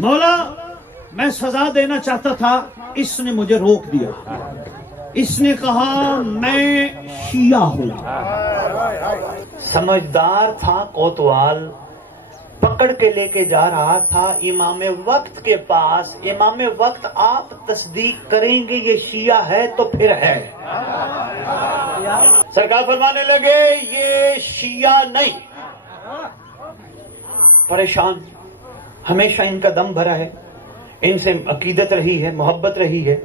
मौला मैं सजा देना चाहता था, इसने मुझे रोक दिया। इसने कहा मैं शिया हूं। समझदार था कोतवाल, पकड़ के लेके जा रहा था इमाम वक्त के पास। इमाम वक्त आप तस्दीक करेंगे ये शिया है तो फिर है। सरकार फरमाने लगे ये शिया नहीं। परेशान, हमेशा इनका दम भरा है, इनसे अकीदत रही है, मोहब्बत रही है।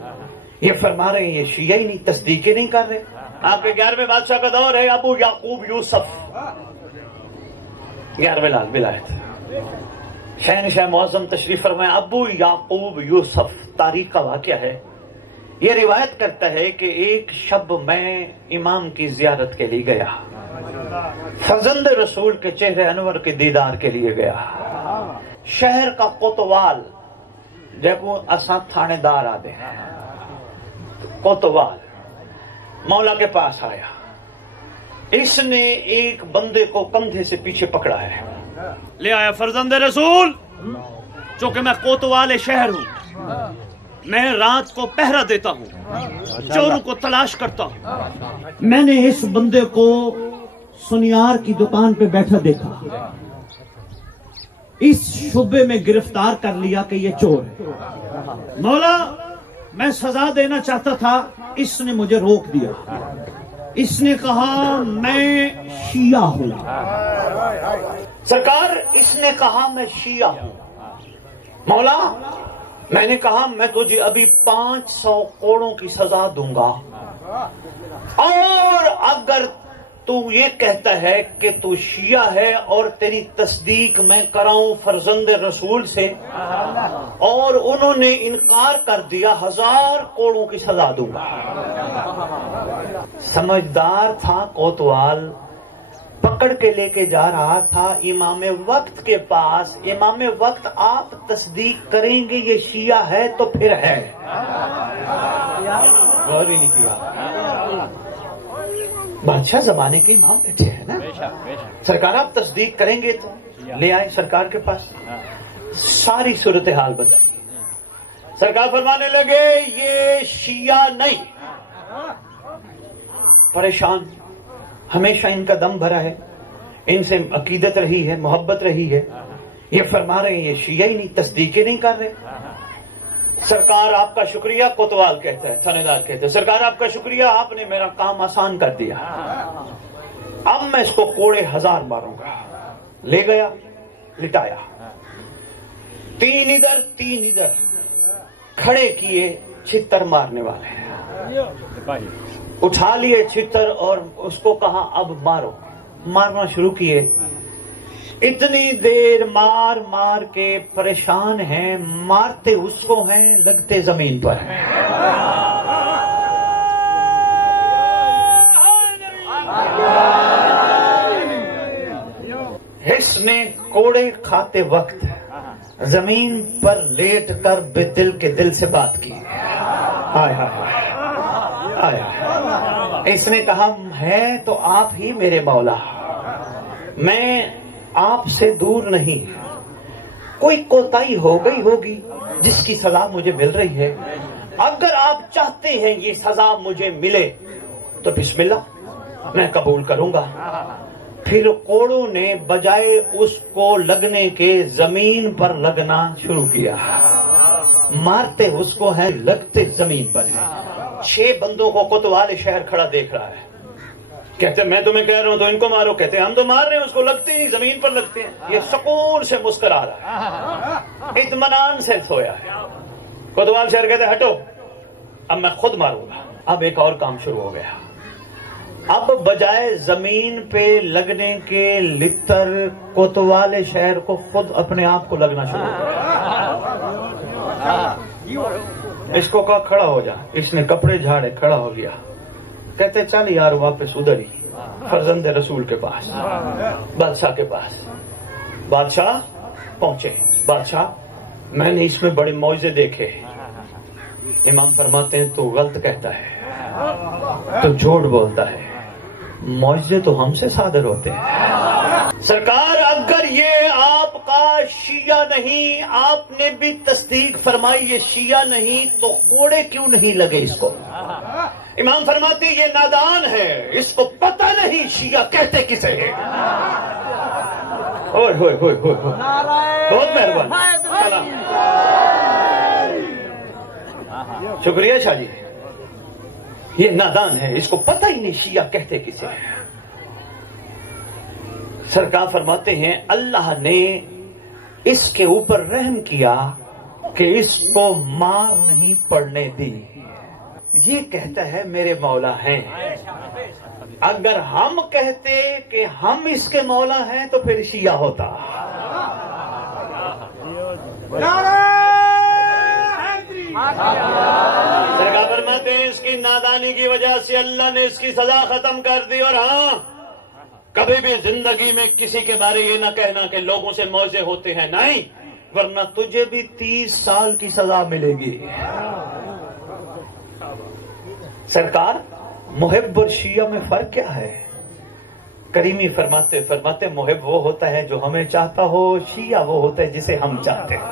ये फरमा रहे हैं ये शिया ही नहीं, तस्दीक ही नहीं कर रहे। आपके 11वें बादशाह का दौर है, अबू याकूब यूसुफ, 11वें विलायत, शहनशाह मौज़म तशरीफ फरमाए। अबू याकूब यूसुफ तारीख का वाक़या है। ये रिवायत करता है कि एक शब मैं इमाम की जियारत के लिए गया, फर्जंद रसूल के चेहरे अनवर के दीदार के लिए गया। शहर का कोतवाल, जब असा थानेदार आदे कोतवाल मौला के पास आया। इसने एक बंदे को कंधे से पीछे पकड़ा है, ले आया फर्जंद रसूल, चूंकि मैं कोतवाल शहर हूं, मैं रात को पहरा देता हूं, चोरों को तलाश करता हूं। मैंने इस बंदे को सुनियार की दुकान पे बैठा देखा, इस शुबे में गिरफ्तार कर लिया कि ये चोर है। मौला मैं सजा देना चाहता था, इसने मुझे रोक दिया। इसने कहा मैं शिया हूं। सरकार, इसने कहा मैं शिया हूं। मौला मैंने कहा मैं तुझे अभी 500 कोड़ों की सजा दूंगा, और अगर तू ये कहता है कि तू शिया है और तेरी तस्दीक मैं कराऊं फर्जंद रसूल से, और उन्होंने इनकार कर दिया, 1000 कोड़ों की सजा दूंगा। समझदार था कोतवाल, पकड़ के लेके जा रहा था इमाम वक्त के पास। इमाम वक्त आप तस्दीक करेंगे ये शिया है तो फिर है। गौर ही नहीं किया। बादशाह जमाने के इमाम बैठे हैं ना। सरकार आप तस्दीक करेंगे तो ले आए सरकार के पास, सारी सूरत हाल बताई। सरकार फरमाने लगे ये शिया नहीं। परेशान, हमेशा इनका दम भरा है, इनसे अकीदत रही है, मोहब्बत रही है। ये फरमा रहे हैं ये शिया ही नहीं, तस्दीक ही नहीं कर रहे। सरकार आपका शुक्रिया, कोतवाल कहता है, थानेदार कहते हैं, सरकार आपका शुक्रिया, आपने मेरा काम आसान कर दिया। अब मैं इसको कोड़े 1000 मारूंगा। ले गया, लिटाया, 3 इधर 3 इधर खड़े किए, छितर मारने वाले। उठा लिए छितर और उसको कहा अब मारो। मारना शुरू किए। इतनी देर मार मार के परेशान हैं, मारते उसको हैं, लगते जमीन पर हैं। इसने कोड़े खाते वक्त जमीन पर लेट कर बेदिल के दिल से बात की। हाय हाय हाय हाय। इसने कहा है तो आप ही मेरे मौला, मैं आपसे दूर नहीं। कोई कोताही हो गई होगी जिसकी सजा मुझे मिल रही है। अगर आप चाहते हैं ये सजा मुझे मिले तो बिस्मिल्लाह, मैं कबूल करूंगा। फिर कोड़ों ने बजाय उसको लगने के जमीन पर लगना शुरू किया। मारते उसको है, लगते जमीन पर है। 6 बंदों को कोतवाल शहर खड़ा देख रहा है। कहते मैं तुम्हें कह रहा हूं तो इनको मारो। कहते हम तो मार रहे हैं उसको, लगते ही जमीन पर लगते हैं। ये सुकून से मुस्कुरा रहा है, इत्मीनान से सोया है। कोतवाल शहर कहते हटो, अब मैं खुद मारूंगा। अब एक और काम शुरू हो गया। अब बजाय जमीन पे लगने के लितर कोतवाल शहर को खुद अपने आप को लगना शुरू हो गया। इसको कहा खड़ा हो जा। इसने कपड़े झाड़े, खड़ा हो गया। कहते चल यार वापस उधर ही, फर्जंद रसूल के पास, बादशाह के पास। बादशाह पहुंचे। बादशाह मैंने इसमें बड़े मौजे देखे। इमाम फरमाते हैं तू गलत कहता है, तो झूठ बोलता है, मौजे तो हमसे सादर होते हैं। सरकार अगर ये आपका آقا شیعہ نہیں، آپ نے بھی تصدیق فرمائی یہ شیعہ نہیں، تو کوڑے کیوں نہیں لگے اس کو؟ امام فرماتے یہ نادان ہے، اس کو پتہ نہیں شیعہ کہتے کسے ہیں۔ ہوئے ہوئے ہوئے ہوئے بہت مہربانی، شکریہ شاہ جی۔ یہ نادان ہے، اس کو پتہ ہی نہیں شیعہ کہتے کسے ہیں۔ سرکار فرماتے ہیں اللہ نے اس کے اوپر رحم کیا کہ اس کو مار نہیں پڑنے دی، یہ کہتا ہے میرے مولا ہیں۔ اگر ہم کہتے کہ ہم اس کے مولا ہیں تو پھر شیعہ ہوتا۔ سرکار فرماتے ہیں اس کی نادانی کی وجہ سے اللہ نے اس کی سزا ختم کر دی، اور ہاں کبھی بھی زندگی میں کسی کے بارے یہ نہ کہنا کہ لوگوں سے موزے ہوتے ہیں، نہیں، ورنہ تجھے بھی 30 سال کی سزا ملے گی۔ سرکار محب اور شیعہ میں فرق کیا ہے؟ کریمی فرماتے محب وہ ہوتا ہے جو ہمیں چاہتا ہو، شیعہ وہ ہوتا ہے جسے ہم چاہتے ہیں۔